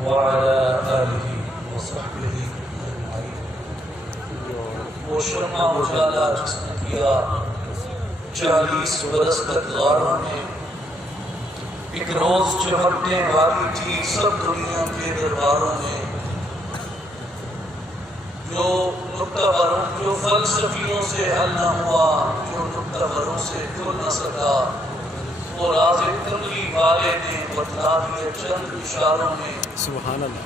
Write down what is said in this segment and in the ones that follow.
وعلى آله وصحبه أجمعين۔ وہ شمع اجالا جس نے کیا 40 برس تک غاروں میں، ایک روز چمکنے والی تھی سب دنیا کے درباروں میں۔ جو نکتہ بروں جو فلسفیوں سے حل نہ ہوا، جو نکتہ بروں سے کھل نہ سکا، وہ راز کملی والے نے بتلا دیا چند اشاروں میں۔ سبحان اللہ۔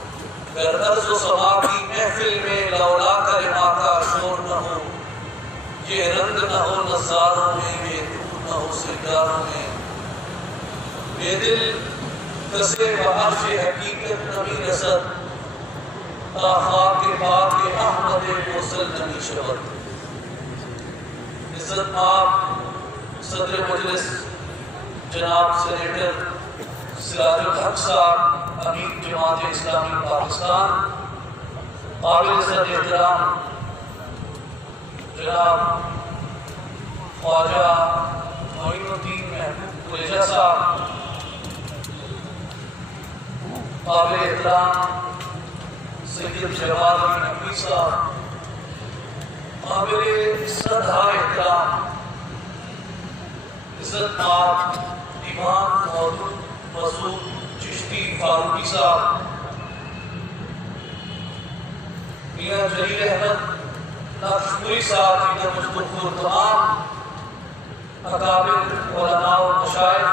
گر عرض و سما کی محفل میں لولا کلمہ کا شور نہ ہو، یہ رنگ نہ ہو نظاروں میں، یہ نور نہ ہو سجاروں میں۔ بے دل کسے بعرش حقیقت نبی رسد، تا خاک پاک احمد مرسل نبی شبد۔ عزت مآب صدر مجلس جناب سینیٹر سراج الحق صاحب، امیر جماعت اسلامی پاکستان، قابل عزت احترام جناب خواجہ معین الدین محبوب قریشہ صاحب، قابل احترام سید جواد نقوی صاحب، قابل صدہ احترام عزت مآب امام محمد مسعود چشتی فاروقی صاحب، میاں جلیل احمد ناکشپوری صاحب، دیگر مجدور تمام اکابر علماء و مشائخ،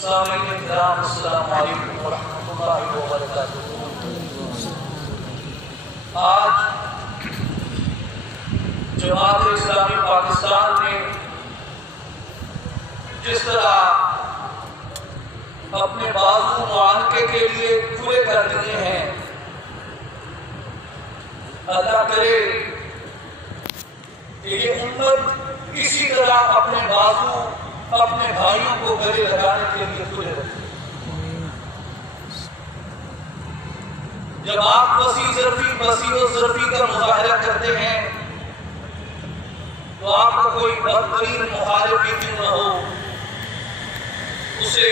سامعین کرام، السلام علیکم ورحمۃ اللہ وبرکاتہ۔ آج جماعت اسلامی پاکستان نے جس طرح اپنے بازو معانقے کے لیے کھلے کر دیے ہیں، اللہ کرے کہ یہ امت اسی طرح اپنے بازو اپنے بھائیوں کو گلے لگانے کے لیے کھلے رکھے۔ جب آپ وسیع و ظرفی کا مظاہرہ کرتے ہیں تو آپ کا کوئی بدترین مخالف بھی کیوں نہ ہو، اسے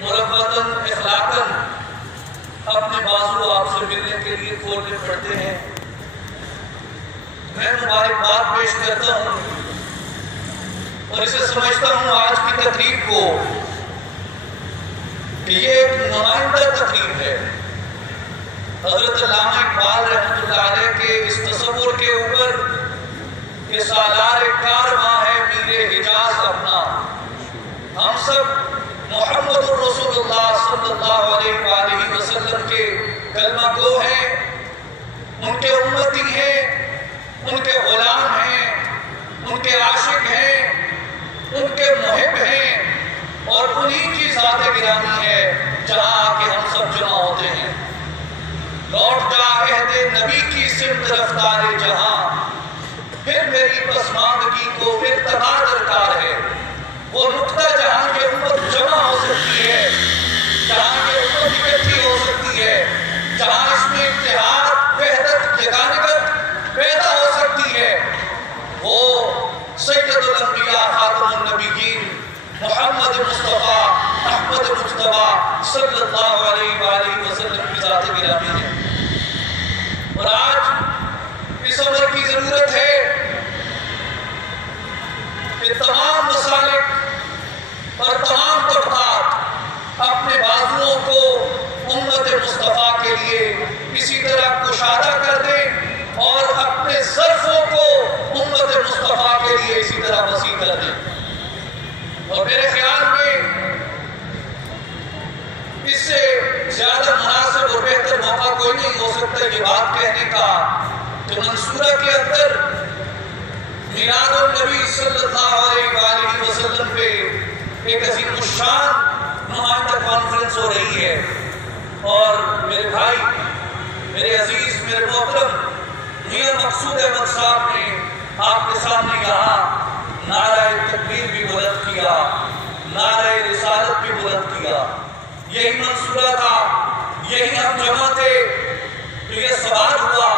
مربتاً اخلاقاً اپنے بازو آپ سے ملنے کے لیے کھولنے پڑتے ہیں۔ میں مبارکباد پیش کرتا ہوں اور اسے سمجھتا ہوں آج کی تقریب کو کہ یہ ایک نمائندہ تقریب ہے۔ حضرت علامہ اقبال رحمۃ اللہ علیہ کے اس تصور کے اوپر کہ سالار کارواں ہے میر حجاز اپنا، ہم سب محمد الرسول اللہ صلی اللہ علیہ وآلہ وسلم کے کلمہ گو ہیں، ان کے امتی ہیں، ان کے غلام ہیں، ان کے عاشق ہیں، ان کے محب ہیں، اور انہی کی ذات گرامی ہے جہاں آ کے ہم سب جمع ہوتے ہیں۔ لوٹ جا عہد نبی کی سمت رفتار جہاں، پھر میری پسماندگی کو ارتقا درکار ہے۔ وہ نقطہ جہاں کے امت جمع ہو سکتی ہے، جہاں کے امت اکٹھی ہو سکتی ہے، جہاں اس میں اتحاد، وحدت، یگانگت پیدا ہو سکتی ہے، وہ سید الانبیاء خاتم النبیین محمد مصطفیٰ احمد مجتبیٰ صلی اللہ علیہ وآلہ وسلم کی ذات گرامی ہے۔ اور آج اس امر کی ضرورت ہے کہ تمام مسالک اور تمام طبقات اپنے بازوؤں کو امت مصطفیٰ کے لیے اسی طرح کشادہ کر دیں اور اپنے ظرفوں کو امت مصطفیٰ کے لیے اسی طرح وسیع کر دیں۔ اور میرے خیال میں اس سے زیادہ مناسب اور بہتر موقع کوئی نہیں ہو سکتا یہ بات کہنے کا کہ منصورہ کے اندر میلاد النبی صلی اللہ علیہ وآلہ وسلم پہ ایک عظیم الشان نمائندہ کانفرنس ہو رہی ہے، اور میرے بھائی، میرے عزیز، میرے محترم میاں مقصود احمد صاحب نے آپ کے سامنے یہاں نعرہ تکبیر بھی بلند کیا، نعرہ رسالت بھی بلند کیا۔ یہی منصورہ تھا، یہی ہم جمع تھے۔ تو یہ سوال ہوا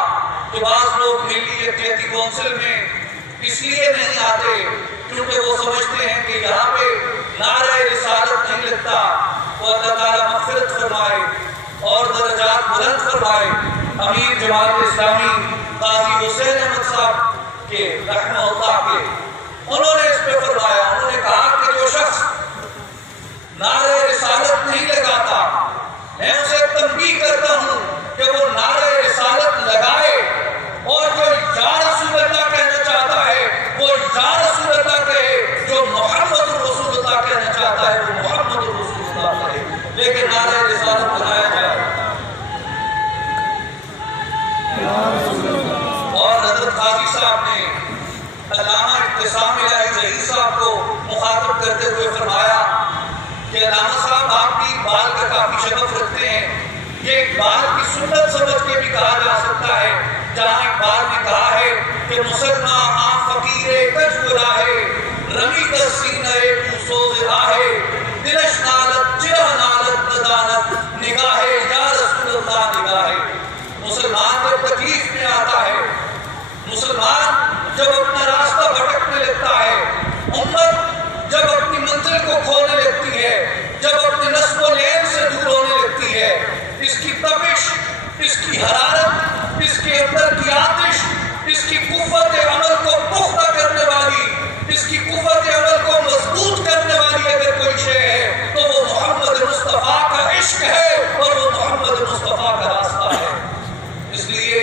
کہ بعض لوگ ملی یکجہتی کونسل میں اس لیے نہیں آتے کیونکہ وہ سمجھتے ہیں کہ یہاں پہ نعرہ رسالت نہیں لگتا، وہ اللہ تعالیٰ مغفرت اور درجات بلند فرمائے امیر جماعت اسلامی قاضی حسین احمد صاحب کے رحمہ اللہ کے، انہوں نے اس پہ فرمایا، انہوں نے کہا کہ جو شخص نعرہ رسالت نہیں لگاتا، میں اسے تنبیہ کرتا ہوں کہ وہ نعرہ رسالت لگائے، اور جو یا رسول اللہ کہنا چاہتا ہے وہ یا رسول اللہ کہے، جو محمد رسول اللہ کہنا چاہتا ہے وہ محمد رسول اللہ کہے، لیکن نعرہ رسالت لگایا جائے۔ اور حضرت قاضی صاحب نے علامہ ابتسام الہی ظہیر صاحب کو مخاطب کرتے ہوئے فرمایا کہ علامہ صاحب آپ کی اقبال کا کافی شغف رکھتے ہیں، یہ اقبال کی سنت سمجھ کے بھی کہا جا سکتا ہے، جہاں اقبال نے کہا ہے کہ مسلمان آن فقیر کج گراہے رمی تسینہ پوسوز راہے دلش نالت جرہ نالت ندانت نگاہ یا رسول اللہ نگاہ۔ مسلمان جب تکلیف میں آتا ہے، مسلمان جب اپنا راستہ بھٹکنے لگتا ہے، امت جب اپنی منزل کو کھونے لگتی ہے، جب اپنے نصب و لین سے دور ہونے لگتی ہے، اس کی تپش، اس کی حرارت، اس کے اندر کی آتش، اس کی قوت عمل کو پختہ کرنے والی، اس کی قوت عمل کو مضبوط کرنے والی اگر کوئی شے ہے تو وہ محمد مصطفیٰ کا عشق ہے اور وہ محمد مصطفیٰ کا راستہ ہے۔ اس لیے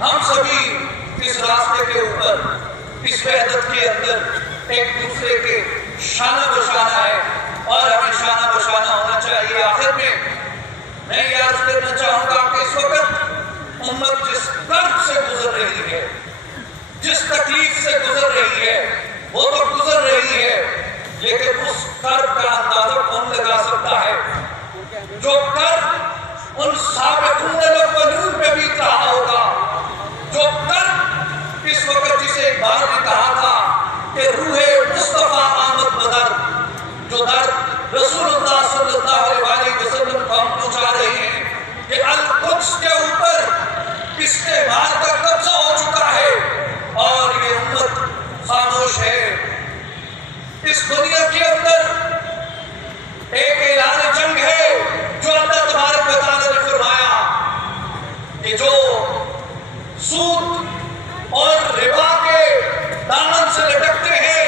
ہم سبھی اس راستے کے اوپر، اس وحدت کے اندر ایک دوسرے کے شانہ بشانہ ہے اور ہمیں شانہ بشانہ ہونا چاہیے۔ آخر میں یہ عرض کرنا چاہوں گا کہ اس وقت امت جس درد سے گزر رہی ہے، جس تکلیف سے گزر رہی ہے، وہ تو گزر رہی ہے، لیکن اس درد کا اندازہ کون لگا سکتا ہے جو درد ان سابقون الاولون پہ بیت رہا ہوگا، جو درد اس وقت جسے اقبال نے کہا تھا کہ روح مصطفیٰ آمد بدر، جو درد رسول اللہ صلی اللہ علیہ وسلم کو ہم پہنچا رہے ہیں کہ القدس کے اوپر استعمار کا قبضہ ہو چکا ہے اور یہ امت خاموش ہے۔ اس دنیا کے اندر ایک اعلان جنگ ہے جو اللہ تبارک و تعالیٰ نے فرمایا کہ جو سود اور ربا کے دامن سے لٹکتے ہیں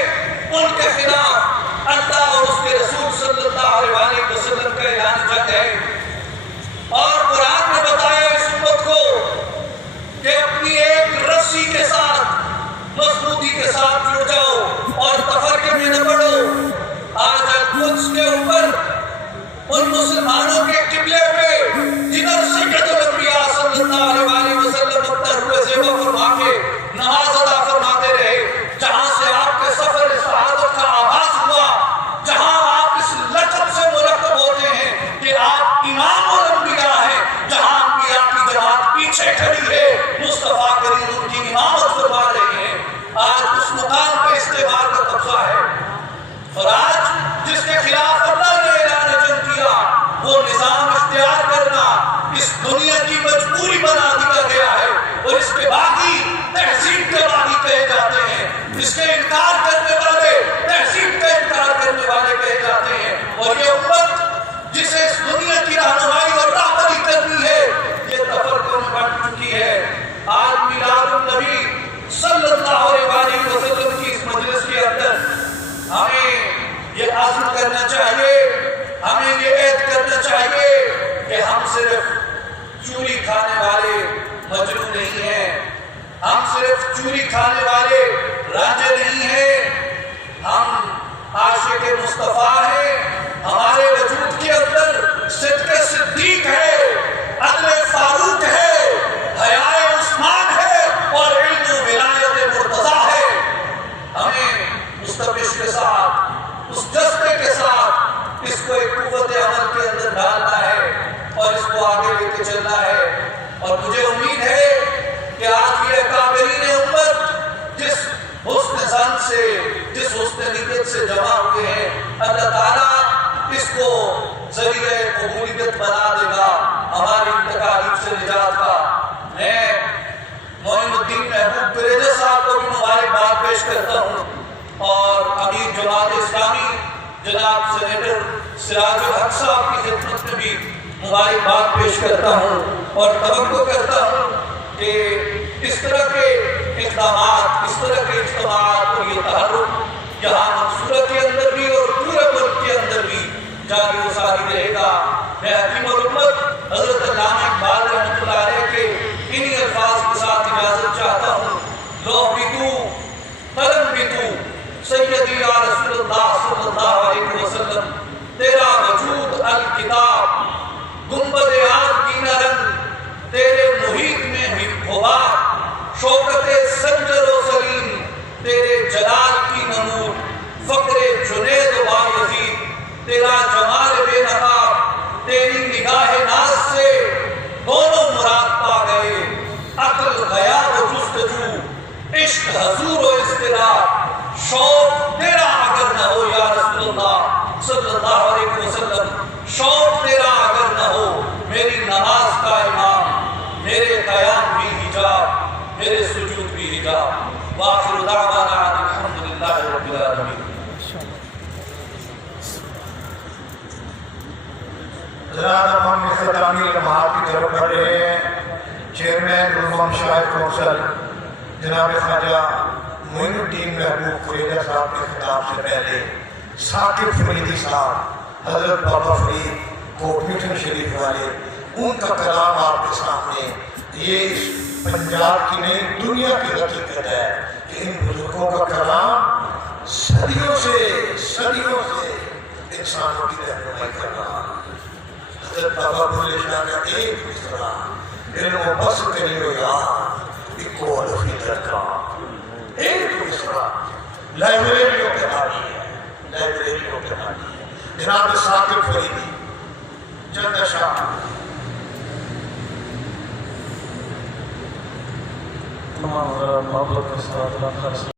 ان کے خلاف اللہ اور اس کے رسول صلی اللہ علیہ وسلم کا اعلان جنگ ہے۔ اور قرآن نے بتایا اس امت کو کہ اپنی ایک رسی کے ساتھ، مضبوطی کے ساتھ جڑ جاؤ اور تفرقے میں نہ پڑو۔ آج القدس کے اوپر ان مسلمانوں کے قبلے پہ جدھر سید الانبیاء صلی اللہ علیہ وسلم اپنا روح زیبا فرما کے نماز ادا فرماتے رہے، جہاں سے آپ کے سفر سعادت کا آغاز ہوا، جہاں آپ اس لقب سے مرکب ہوتے ہیں کہ آپ امام الانبیاء ہیں، جہاں انبیاء کی جماعت پیچھے کھڑی ہے، مصطفیٰ کریم ان کی امامت فرما رہے ہیں۔ آج اس مقام پہ استعمار کا قبضہ ہے اور آج جس کے خلاف اللہ نے اعلان جنگ کیا وہ نظام اختیار کرنا اس دنیا کی مجبوری بنا دیا گیا ہے، اور اس کے باقی تہذیب کے باقی کہے جاتے ہیں، اس کے انکار کرنے والے تہذیب کا انکار کرنے والے کہے جاتے ہیں۔ اور یہ امت جسے اس دنیا کی رہنمائی اور راہبری کرنی ہے یہ تفرقوں میں بٹ چکی ہے۔ آج میلاد النبی صلی اللہ علیہ وسلم کی اس مجلس کے اندر ہمیں یہ عزم کرنا چاہیے، ہمیں یہ عہد کرنا چاہیے کہ ہم صرف چوری کھانے والے مجنون نہیں ہیں، ہم صرف چوری کھانے والے رانجے نہیں ہیں، ہم عاشق مصطفیٰ ہیں، ہمارے وجود کے اندر صدق صدیق ہے، عدل فاروق ہے، حیاء عثمان ہے اور علم و ولایت مرتضیٰ ہے۔ ہمیں اس تپش کے ساتھ، اس جذبے کے ساتھ اس کو ایک قوت عمل کے اندر ڈالنا ہے اور اس کو آگے لے کے چلنا ہے۔ اور مجھے امید ہے کہ آج یہ اکابرین امت جس حسن ظن سے، جس حسن نیت سے جمع ہوئے ہیں، اللہ تعالیٰ اس کو ذریعہ قبولیت بنا دے گا ہماری تکالیف سے نجات کا۔ میں معین الدین محبوب قریجہ صاحب کو بھی مبارکباد پیش کرتا ہوں اور امیر جماعت اسلامی جناب سینیٹر سراج الحق صاحب کی خدمت میں بھی مبارکباد پیش کرتا ہوں اور توقع کرتا ہوں کہ اس طرح کے اقدامات، اس طرح کے اجتماعات اور یہ تحرک یہاں منصورہ کے اندر بھی اور پورے ملک کے اندر بھی جاری و ساری رہے گا۔ میں حکیم الامت حضرت علامہ اقبال رحمۃ اللہ علیہ کے انہی الفاظ کے ساتھ اجازت چاہتا ہوں۔ لو بھی تو قلم بھی تو سیدی یا رسول اللہ صلی اللہ علیہ وسلم، تیرا وجود الکتاب، گنبد آگ کی نہ رنگ، تیرے محیط میں بھی غبار، شوکت سنجر و سلیم، تیرے جلال کی نمور، فقر جنید و بایزید، تیرا جمال بے نقاب، تیری نگاہ ناز سے دونوں مراد پا گئے، عقل غیاب و جستجو، عشق حضور و اضطراب، شوق تیرا اگر نہ ہو یا رسول اللہ صلی اللہ علیہ وسلم، شوق تیرا اگر نہ ہو، میری نماز کا امام، میرے قیام بھی حجاب، میرے سجود بھی حجاب۔ وآخر دعوانا الحمدللہ رب العالمین۔ جناب ہم اختتامی لمحات کی طرف بڑھ رہے ہیں۔ چیئرمین رضوان شاہ کونسل جناب خواجہ معین الدین محبوب قریجہ صاحب کے خطاب سے پہلے ثاقب فریدی صاحب، حضرت بابا فرید کوٹ میٹن شریف والے، ان کا کلام آپ کے سامنے، یہ اس پنجاب کی نہیں دنیا کی حقیقت ہے کہ ان بزرگوں کا کلام صدیوں سے انسانوں کی رہنمائی کر رہا ہے۔ حضرت بابا بھولے شاہ کا ایک مصرع، علم و بس کریو یار اکو الفی درکار، ایک مصرع لائبریریوں کے حالی ہے، جناب ثاقب فریدی چند اشعار۔ تمام محبت کے ساتھ